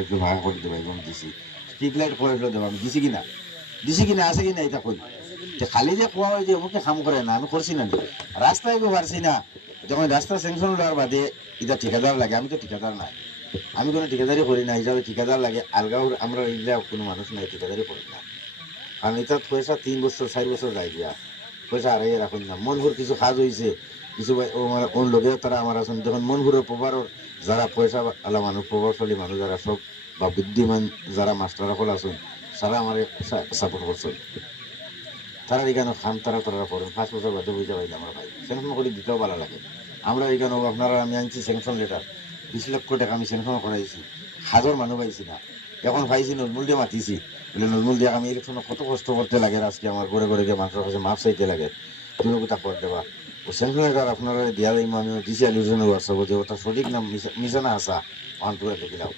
একদম ভাঙা করে দেবো একদম দিছি স্ট্রিট লাইট করে দেবো আমি দিছি কিনা আছে কিনা এটা কই খালি যে কোয়া হয় যে ওকে কাম করে না আমি করছি না রাস্তায় গো পারছি না যখন রাস্তা স্যাংশন হওয়ার বাদে এটা ঠিকাদার লাগে আমি তো ঠিকাদার নাই আমি কোনো ঠিকাদারি করি না হিসাবে ঠিকাদার লাগে আলগাও আমরা এগুলা কোনো মানুষ নাই ঠিকাদারি করি না কারণ এটা পয়সা 3 বছর 4 বছর যাই দিয়া পয়সা হারাইয়ে রাখুন না মনপুর কিছু কাজ হয়েছে কিছু ওর লোকের তারা আমার আছেন যখন মনপুরের প্রভারও যারা পয়সা আলা মানুষ প্রভাবশালী মানুষ যারা সব বা বুদ্ধিমান যারা মাস্টার সকল আছেন তারা আমার সাপোর্ট করছেন তারা এখানে খান তারা তারা করেন 5 বছর বাদে বুঝতে পারি আমার ভাই স্যাংশন করে দিতেও ভালো লাগে আমরা এখানে আপনারা আমি আনছি স্যাংশন লেটার 20 লক্ষ টাকা আমি স্যাংশন করাইছি হাজার মানুষ পাইছি না এখন পাইছি নজমুল দিয়ে মাতিছি বলে নজমুল দিয়ে আমি ইলেকশনে কত কষ্ট করতে লাগে আজকে আমার ঘরে ঘরে গিয়ে মানুষের কাছে মাপ চাইতে লাগে তুমি কোথা করে দেবা ও স্যাংশন লেটার আপনারা দিয়া আমি দিছি আলিউশনের হোয়াটসঅ্যাপে যে ওটা সঠিক না মিশানা আসা অন করে দেখিলাম